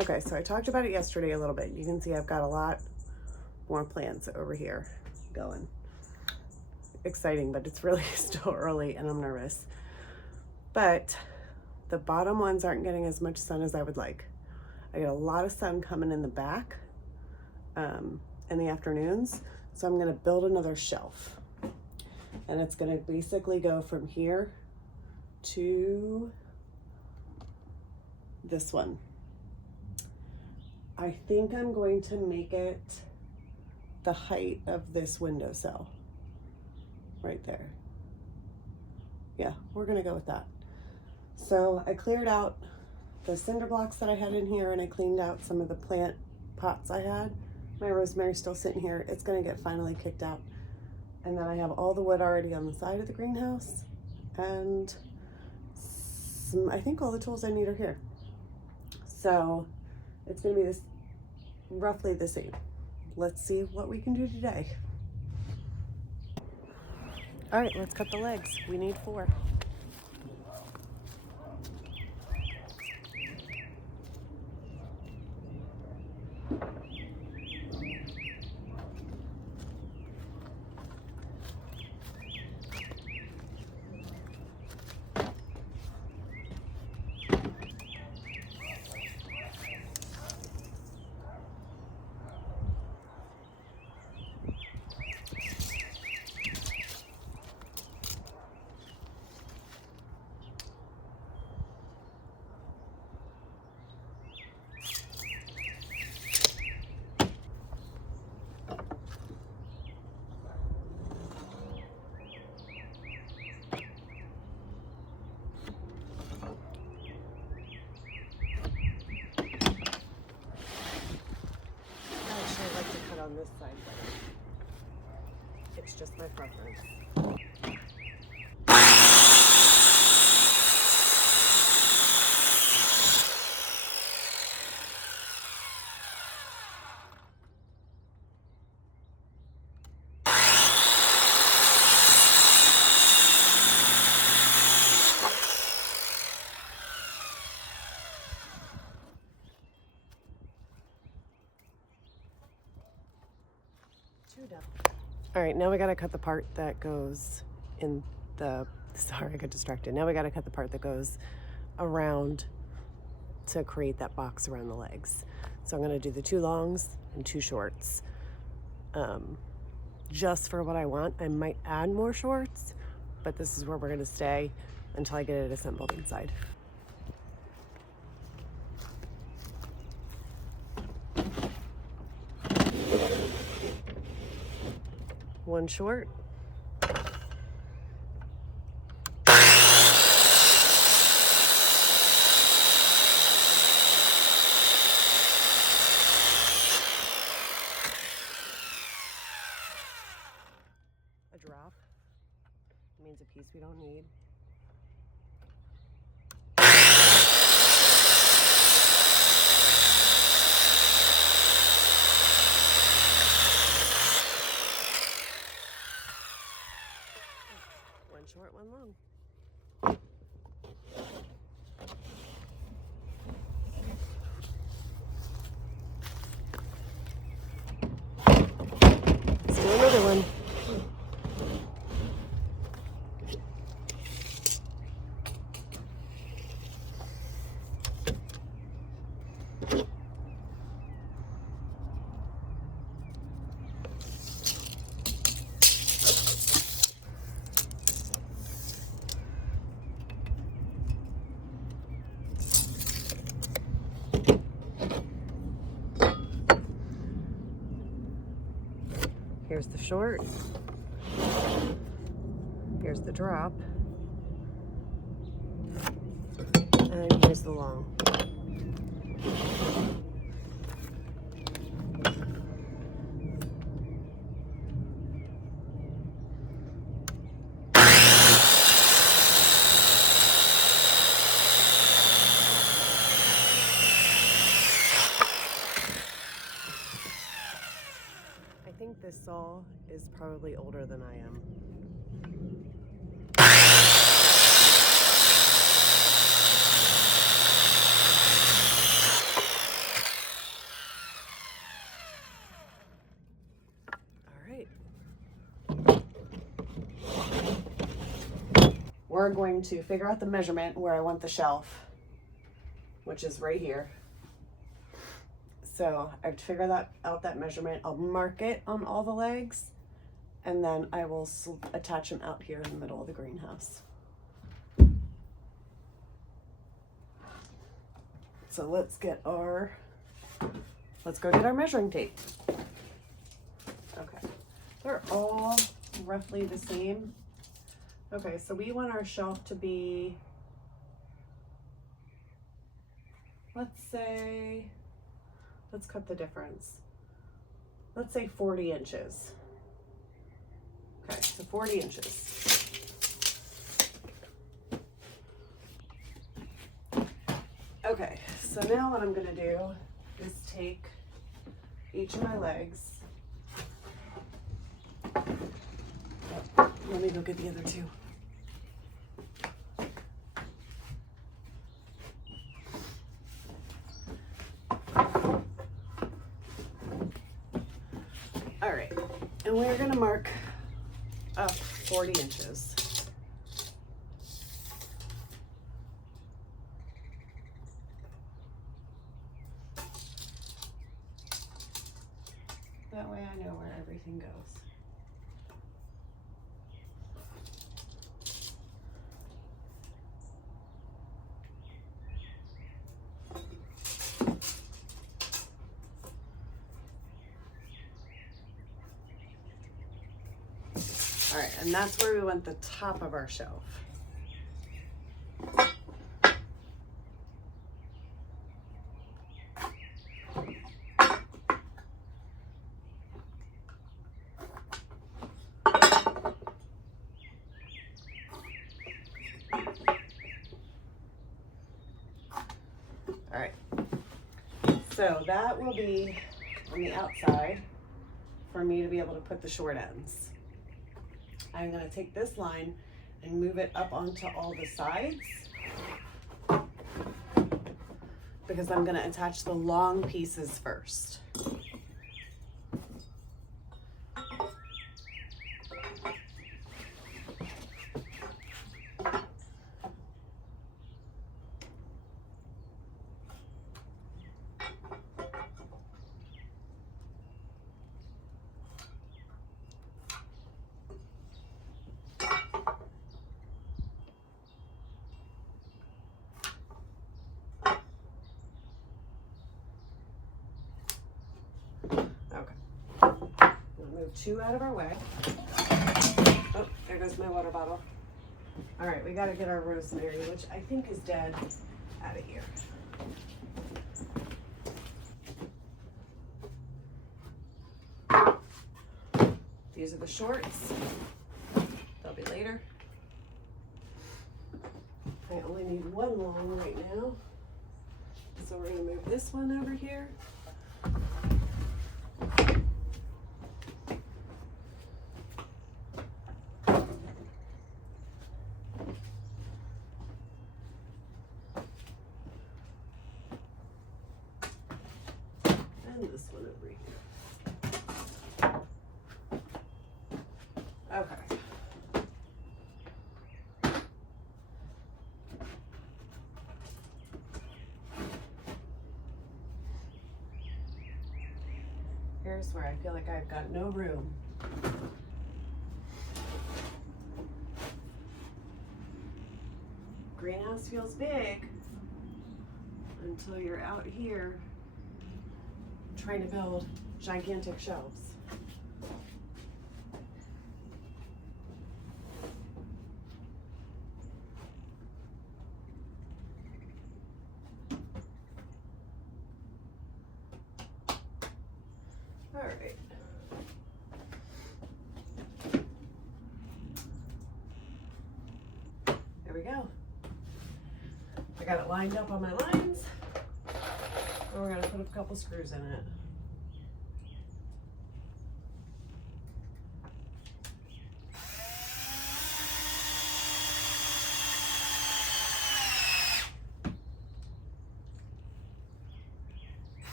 Okay, so I talked about it yesterday a little bit. You can see I've got a lot more plants over here going. Exciting, but it's really still early and I'm nervous. But the bottom ones aren't getting as much sun as I would like. I get a lot of sun coming in the back in the afternoons. So I'm gonna build another shelf. And it's gonna basically go from here to this one. I think I'm going to make it the height of this windowsill right there. Yeah, we're gonna go with that. So I cleared out the cinder blocks that I had in here and I cleaned out some of the plant pots I had. My rosemary's still sitting here. It's gonna get finally kicked out. And then I have all the wood already on the side of the greenhouse and I think all the tools I need are here. So it's gonna be this roughly the same. Let's see what we can do today. All right, let's cut the legs. We need 4. On this side better. It's just my preference. All right, now we gotta cut the part that goes in the, sorry, I got distracted. Now we gotta cut the part that goes around to create that box around the legs. So I'm gonna do the 2 longs and 2 shorts. Just for what I want. I might add more shorts, but this is where we're gonna stay until I get it assembled inside. One short. A drop means a piece we don't need. One short, one long. Let's do another one. Here's the short. Here's the drop. And here's the long. I think this saw is probably older than I am. we're going to figure out the measurement where I want the shelf, which is right here. So I have to figure out that measurement. I'll mark it on all the legs, and then I will attach them out here in the middle of the greenhouse. So let's go get our measuring tape. Okay, they're all roughly the same. Okay, so we want our shelf to be, let's cut the difference. Let's say 40 inches. Okay, so 40 inches. Okay, so now what I'm gonna do is take each of my legs. Let me go get the other two. All right, and we're gonna mark up 40 inches. That way I know where everything goes. All right, and that's where we want the top of our shelf. All right, so that will be on the outside for me to be able to put the short ends. I'm gonna take this line and move it up onto all the sides because I'm gonna attach the long pieces first. Move two out of our way. Oh, there goes my water bottle. All right, we got to get our rosemary, which I think is dead, out of here. These are the shorts. They'll be later. I only need one long right now. So we're going to move this one over here. This one over here. Okay. Here's where I feel like I've got no room. Greenhouse feels big until you're out here trying to build gigantic shelves. All right. There we go. I got it lined up on my lines. And we're going to put a couple screws in it.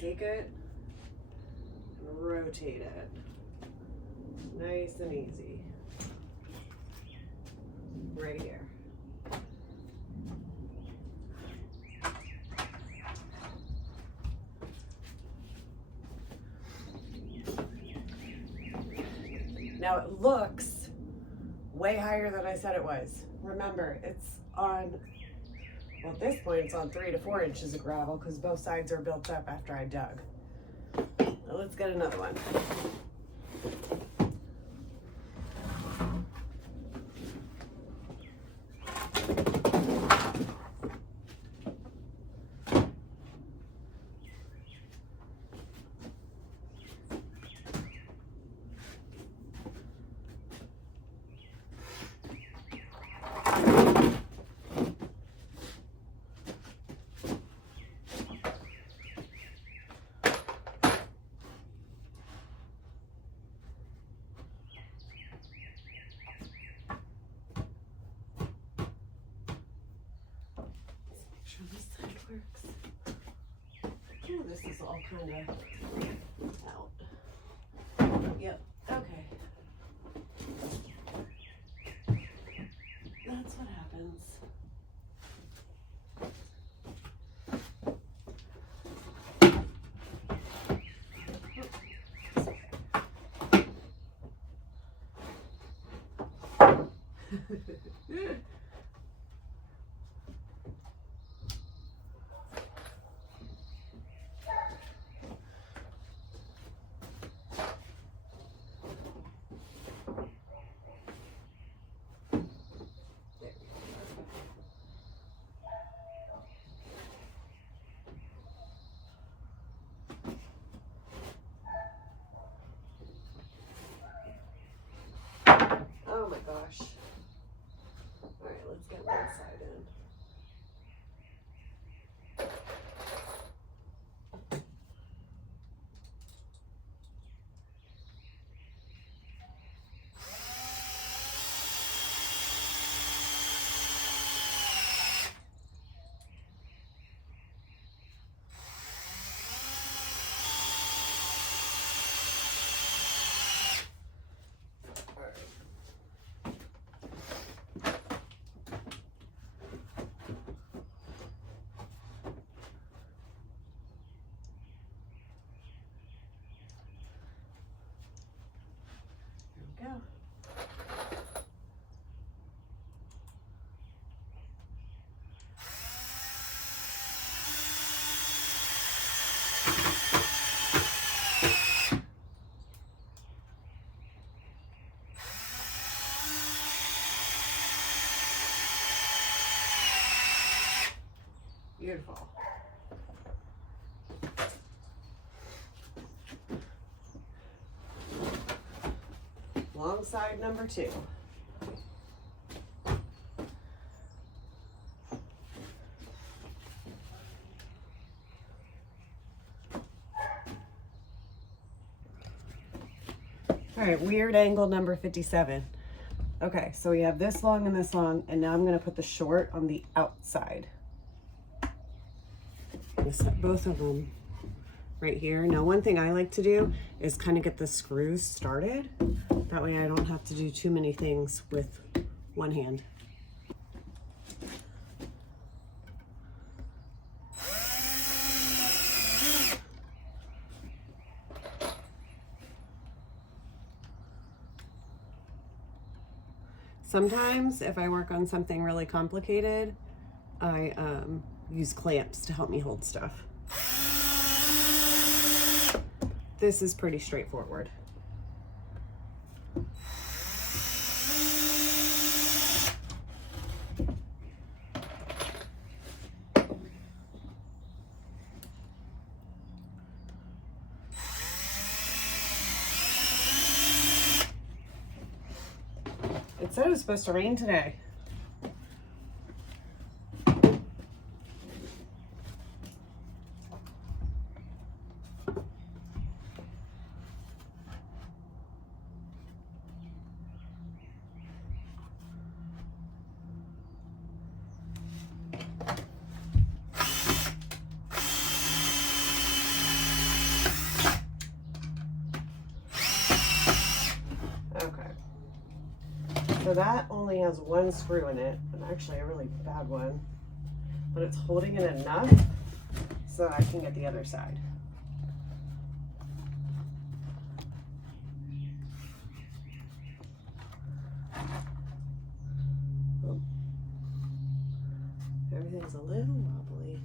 take it and rotate it. Nice and easy. Right here. Now it looks way higher than I said it was. Remember, it's on, well, at this point it's on 3 to 4 inches of gravel because both sides are built up after I dug. Now let's get another one. This side works. Oh, this is all kind of out. Yep, okay. That's what happens. Oh my gosh. All right, let's get one side in. Go. Beautiful. Long side number 2. All right, weird angle number 57. Okay, so we have this long and this long, and now I'm going to put the short on the outside. I'm going to set both of them right here. Now, one thing I like to do is kind of get the screws started. That way I don't have to do too many things with one hand. Sometimes if I work on something really complicated, I use clamps to help me hold stuff. This is pretty straightforward. It said it was supposed to rain today. So that only has one screw in it, and actually a really bad one, but it's holding it enough so that I can get the other side. Oh. Everything's a little wobbly.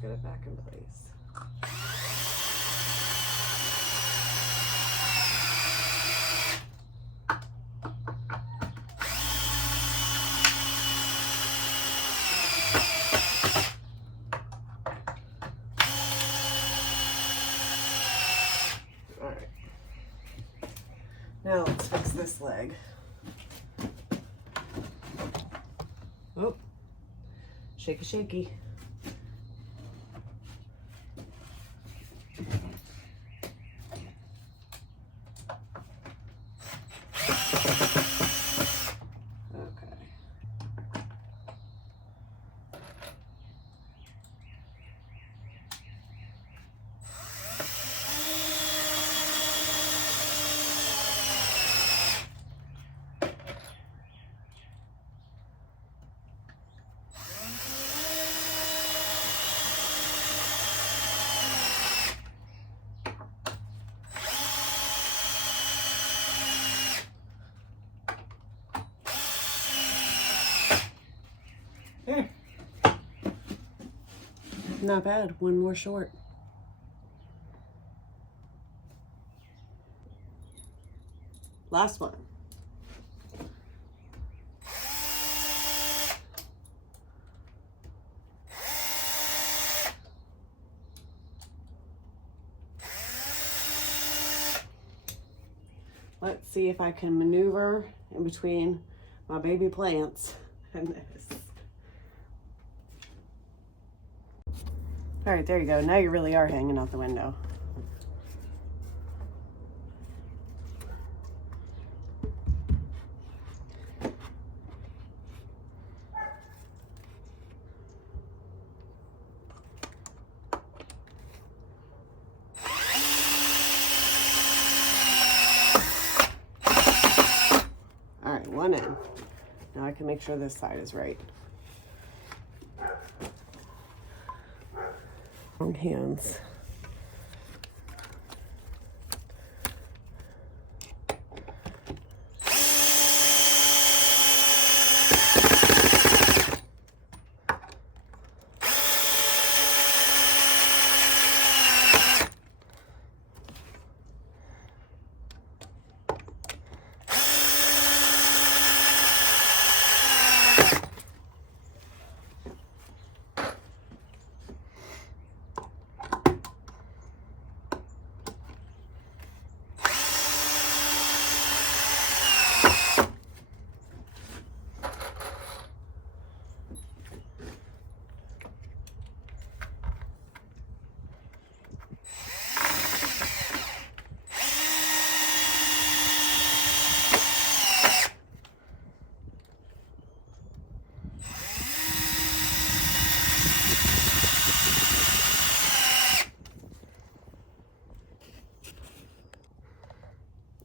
Get it back in place. All right. Now let's fix this leg. Oh, shaky, shaky. There. Not bad. One more short. Last one. Let's see if I can maneuver in between my baby plants and this. All right, there you go. Now you really are hanging out the window. All right, one in. Now I can make sure this side is right. Wrong hands.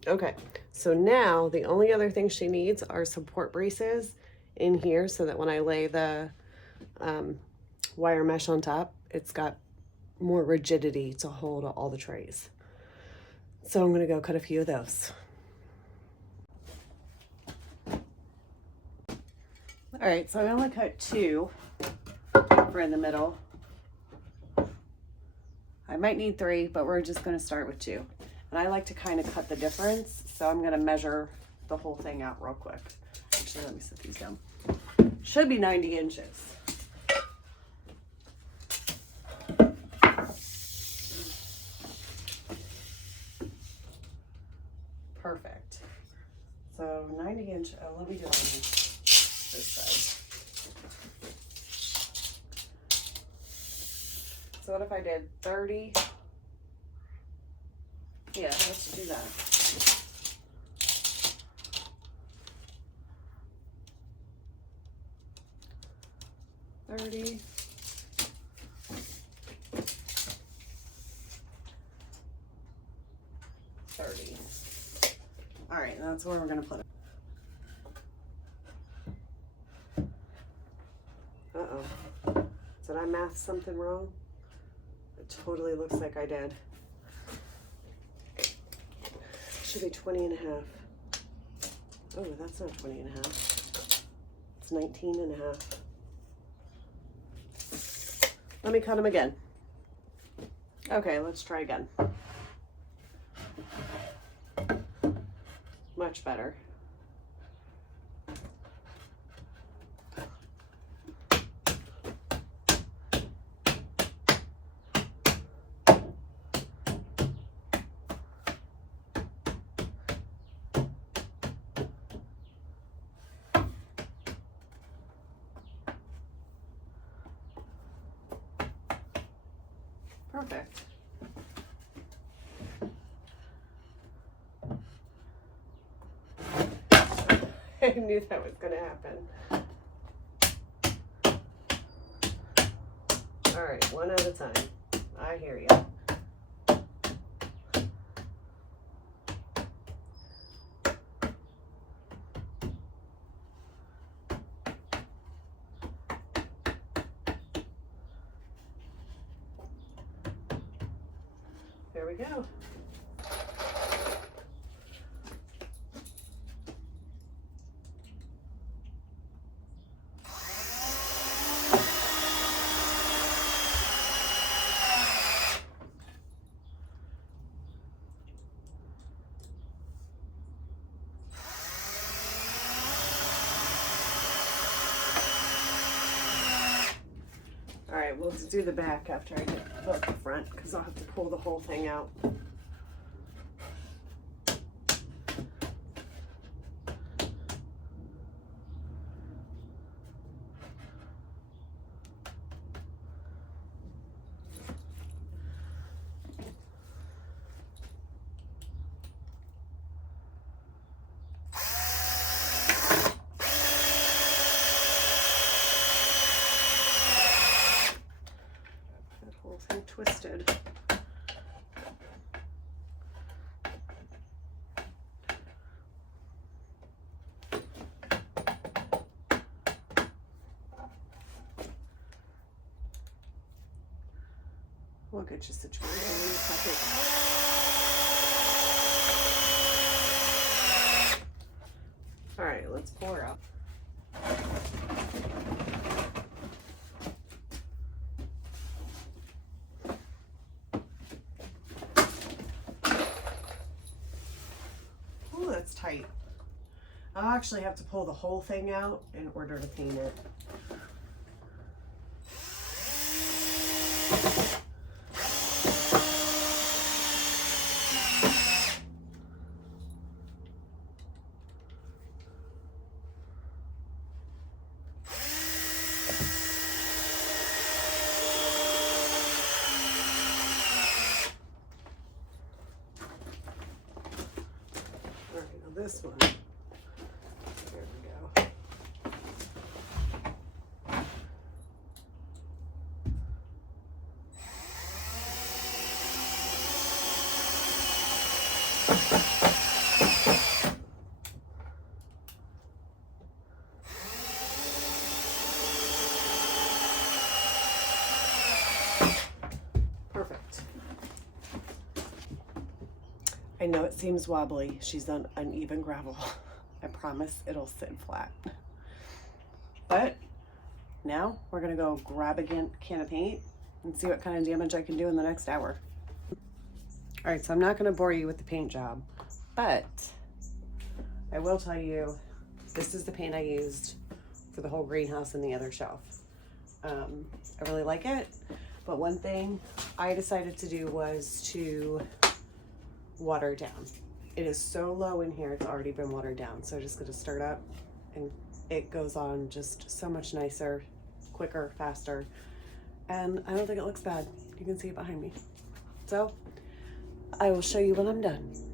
Okay, so now the only other thing she needs are support braces in here so that when I lay the wire mesh on top, it's got more rigidity to hold all the trays. So I'm gonna go cut a few of those. All right, so I only cut 2 for in the middle. I might need 3, but we're just gonna start with 2. And I like to kind of cut the difference, so I'm gonna measure the whole thing out real quick. Actually, let me set these down. Should be 90 inches. Perfect. So 90 inch, let me do it on this side. So what if I did 30 Yeah, let's do that. $30. $30. All right, that's where we're gonna put it. Uh-oh. Did I math something wrong? It totally looks like I did. Should be 20 and a half. Oh, that's not 20 and a half. It's 19 and a half. Let me cut them again. Okay, let's try again. Much better. Perfect. I knew that was going to happen. All right, one at a time. I hear you. There we go. All right, we'll do the back after I get both the front because I'll have to pull the whole thing out. Twisted. We'll get you situated in a second. All right, let's pour up. That's tight. I'll actually have to pull the whole thing out in order to paint it. This one. There we go. Perfect. I know it seems wobbly. She's on uneven gravel. I promise it'll sit flat. But now we're gonna go grab a can of paint and see what kind of damage I can do in the next hour. All right, so I'm not gonna bore you with the paint job, but I will tell you, this is the paint I used for the whole greenhouse and the other shelf. I really like it, but one thing I decided to do was to water it down. It is so low in here, it's already been watered down. So I'm just gonna start up and it goes on just so much nicer, quicker, faster. And I don't think it looks bad. You can see it behind me. So I will show you when I'm done.